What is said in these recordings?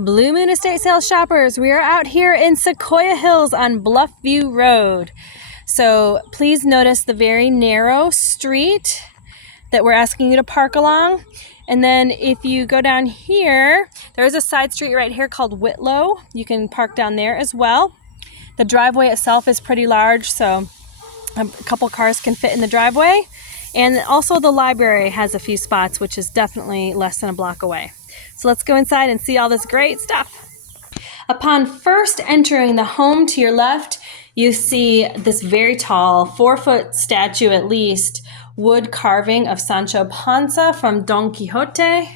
Blue Moon Estate Sales shoppers, we are out here in Sequoyah Hills on Bluffview Road. So please notice the very narrow street that we're asking you to park along. And then if you go down here, there's a side street right here called Whitlow. You can park down there as well. The driveway itself is pretty large, so a couple cars can fit in the driveway. And also the library has a few spots, which is definitely less than a block away. So let's go inside and see all this great stuff. Upon first entering the home to your left, you see this very tall, 4-foot statue at least, wood carving of Sancho Panza from Don Quixote.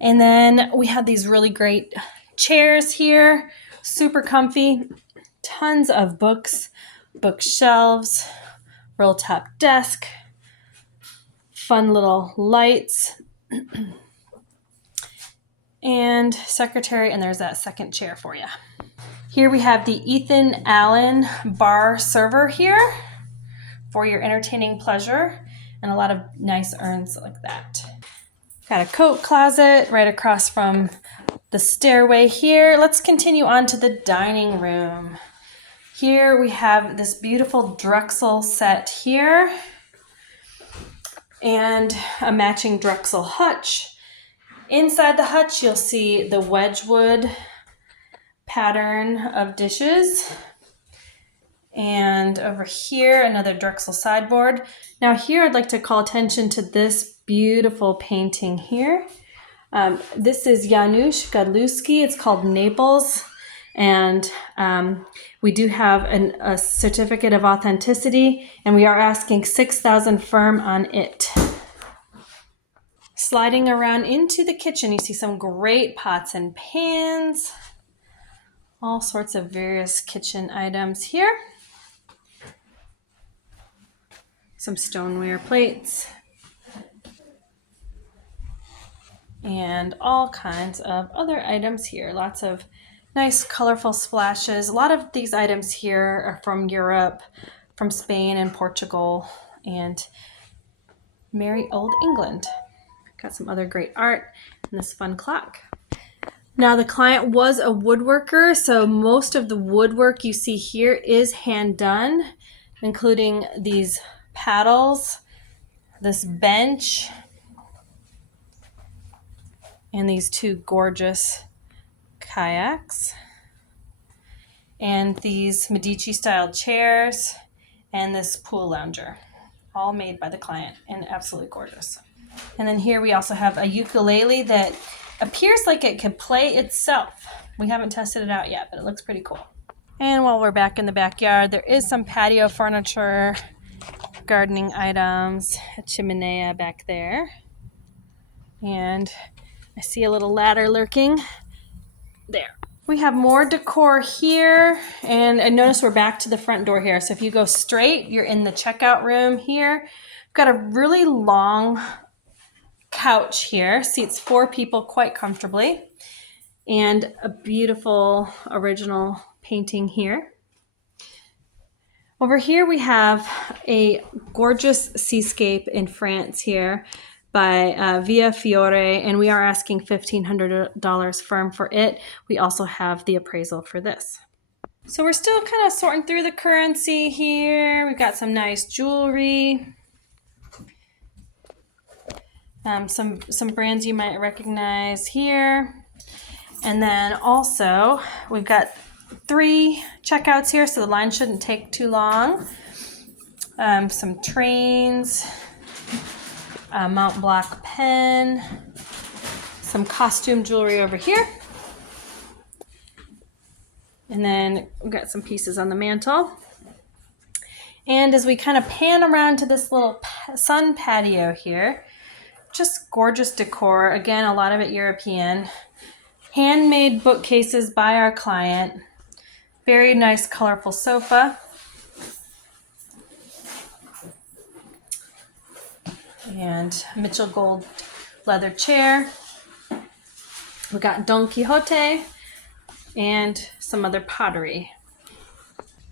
And then we have these really great chairs here, super comfy, tons of books, bookshelves, roll top desk, fun little lights, and secretary, and there's that second chair for you. Here we have the Ethan Allen bar server here for your entertaining pleasure, and a lot of nice urns like that. Got a coat closet right across from the stairway here. Let's continue on to the dining room. Here we have this beautiful Drexel set here and a matching Drexel hutch. Inside the hutch, you'll see the Wedgwood pattern of dishes. And over here, another Drexel sideboard. Now here, I'd like to call attention to this beautiful painting here. This is Janusz Godlewski. It's called Naples. And we do have a certificate of authenticity, and we are asking $6,000 firm on it. Sliding around into the kitchen, you see some great pots and pans, all sorts of various kitchen items here. Some stoneware plates, and all kinds of other items here. Lots of nice colorful splashes. A lot of these items here are from Europe, from Spain and Portugal, and merry old England. Got some other great art and this fun clock. Now the client was a woodworker, so most of the woodwork you see here is hand done, including these paddles, this bench, and these two gorgeous kayaks, and these Medici style chairs, and this pool lounger, all made by the client and absolutely gorgeous. And then here we also have a ukulele that appears like it could play itself. We haven't tested it out yet, but it looks pretty cool. And while we're back in the backyard, there is some patio furniture, gardening items, a chimenea back there. And I see a little ladder lurking there. We have more decor here, and I notice we're back to the front door here. So if you go straight, you're in the checkout room here. We've got a really long couch here, seats 4 people quite comfortably, and a beautiful original painting here. Over here we have a gorgeous seascape in France here by Via Fiore, and we are asking $1,500 firm for it. We also have the appraisal for this. So we're still kind of sorting through the currency here. We've got some nice jewelry. Some brands you might recognize here. And then also we've got 3 checkouts here, so the line shouldn't take too long. Some trains, a Mont Blanc pen, some costume jewelry over here. And then we've got some pieces on the mantle. And as we kind of pan around to this little sun patio here, just gorgeous decor. Again, a lot of it European. Handmade bookcases by our client. Very nice, colorful sofa. And Mitchell Gold leather chair. We got Don Quixote and some other pottery.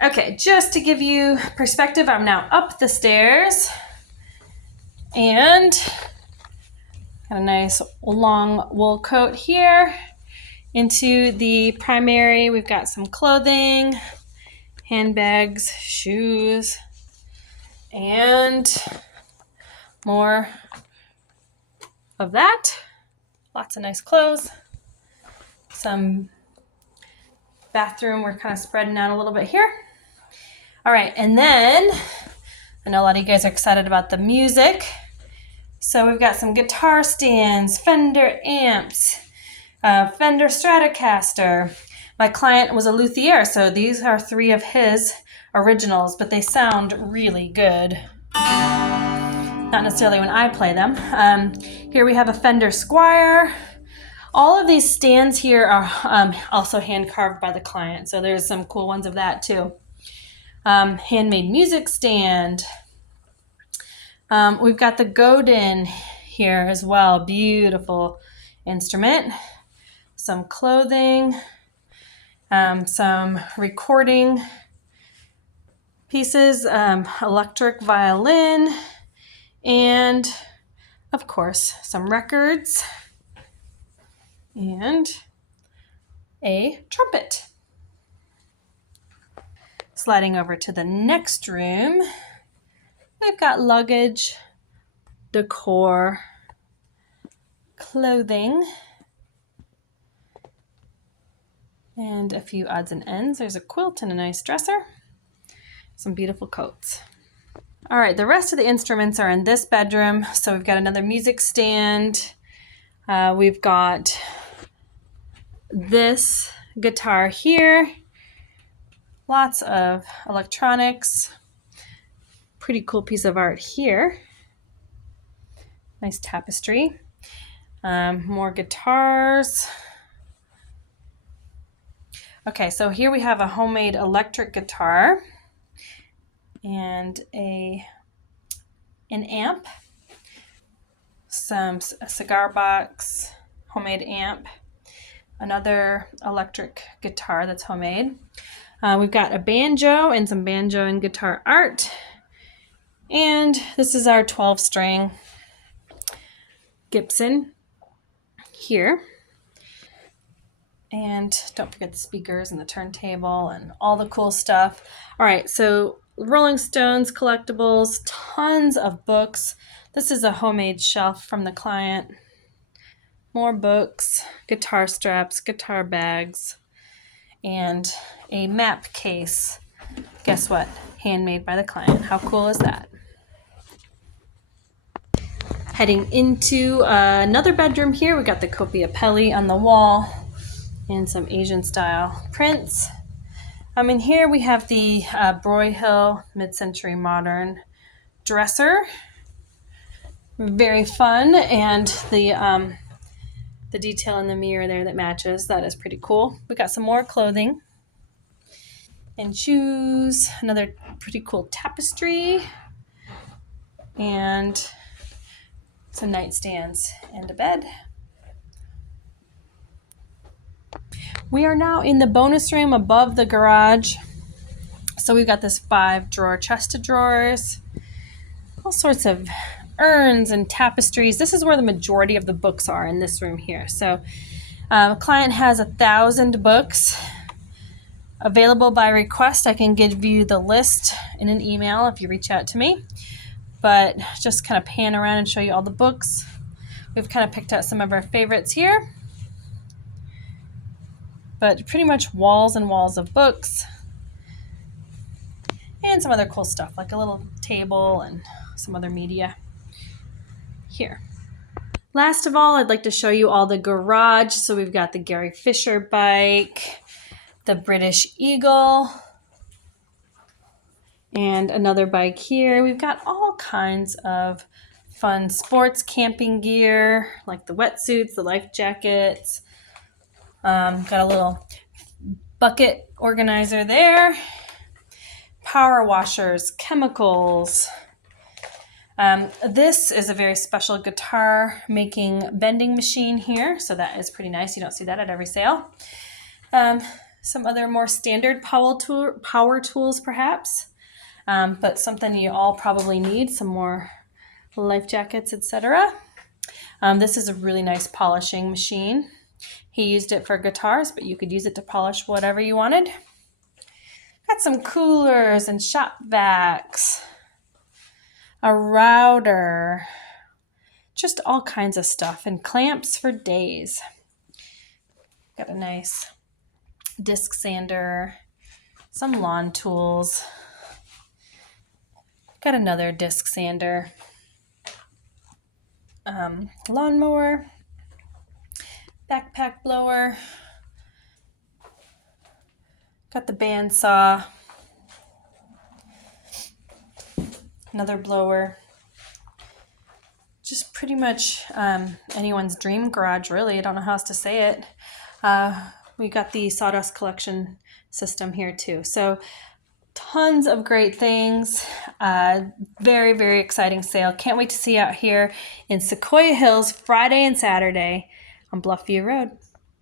Okay, just to give you perspective, I'm now up the stairs and got a nice long wool coat here Into the primary, we've got some clothing, handbags, shoes, and more of that. Lots of nice clothes. Some bathroom, we're kind of spreading out a little bit here. All right, and then I know a lot of you guys are excited about the music. So we've got some guitar stands, Fender amps, Fender Stratocaster. My client was a luthier, so these are 3 of his originals, but they sound really good. Not necessarily when I play them. Here we have a Fender Squier. All of these stands here are also hand carved by the client, so there's some cool ones of that too. Handmade music stand. We've got the Godin here as well. Beautiful instrument. Some clothing, some recording pieces, electric violin, and of course some records and a trumpet. Sliding over to the next room, we've got luggage, decor, clothing, and a few odds and ends. There's a quilt and a nice dresser. Some beautiful coats. All right, the rest of the instruments are in this bedroom. So we've got another music stand. We've got this guitar here. Lots of electronics. Pretty cool piece of art here. Nice tapestry. More guitars. Okay, so here we have a homemade electric guitar and an amp, a cigar box, homemade amp, another electric guitar that's homemade. We've got a banjo and some banjo and guitar art. And this is our 12-string Gibson here. And don't forget the speakers and the turntable and all the cool stuff. All right, so Rolling Stones, collectibles, tons of books. This is a homemade shelf from the client. More books, guitar straps, guitar bags, and a map case. Guess what? Handmade by the client. How cool is that? Heading into another bedroom here, we got the Copiapelli on the wall and some Asian style prints. In here we have the Broyhill mid-century modern dresser. Very fun, and the detail in the mirror there that matches, that is pretty cool. We got some more clothing and shoes, another pretty cool tapestry, and some nightstands and a bed. We are now in the bonus room above the garage. So we've got this 5-drawer chest of drawers, all sorts of urns and tapestries. This is where the majority of the books are in this room here. So a client has 1,000 books available by request. I can give you the list in an email if you reach out to me. But just kind of pan around and show you all the books. We've kind of picked out some of our favorites here. But pretty much walls and walls of books. And some other cool stuff, like a little table and some other media here. Last of all, I'd like to show you all the garage. So we've got the Gary Fisher bike, the British Eagle, and another bike here. We've got all kinds of fun sports camping gear, like the wetsuits, the life jackets. Got a little bucket organizer there. Power washers, chemicals. This is a very special guitar making bending machine here, so that is pretty nice. You don't see that at every sale. Some other more standard power tools perhaps, but something you all probably need, some more life jackets, etc. This is a really nice polishing machine. He used it for guitars, but you could use it to polish whatever you wanted. Got some coolers and shop vacs, a router, just all kinds of stuff, and clamps for days. Got a nice disc sander, some lawn tools. Got another disc sander, lawnmower, backpack blower. Got the bandsaw, another blower. Just pretty much anyone's dream garage, really. I don't know how else to say it. We got the sawdust collection system here too. So tons of great things. Very, very exciting sale. Can't wait to see you out here in Sequoyah Hills Friday and Saturday on Bluffview Road.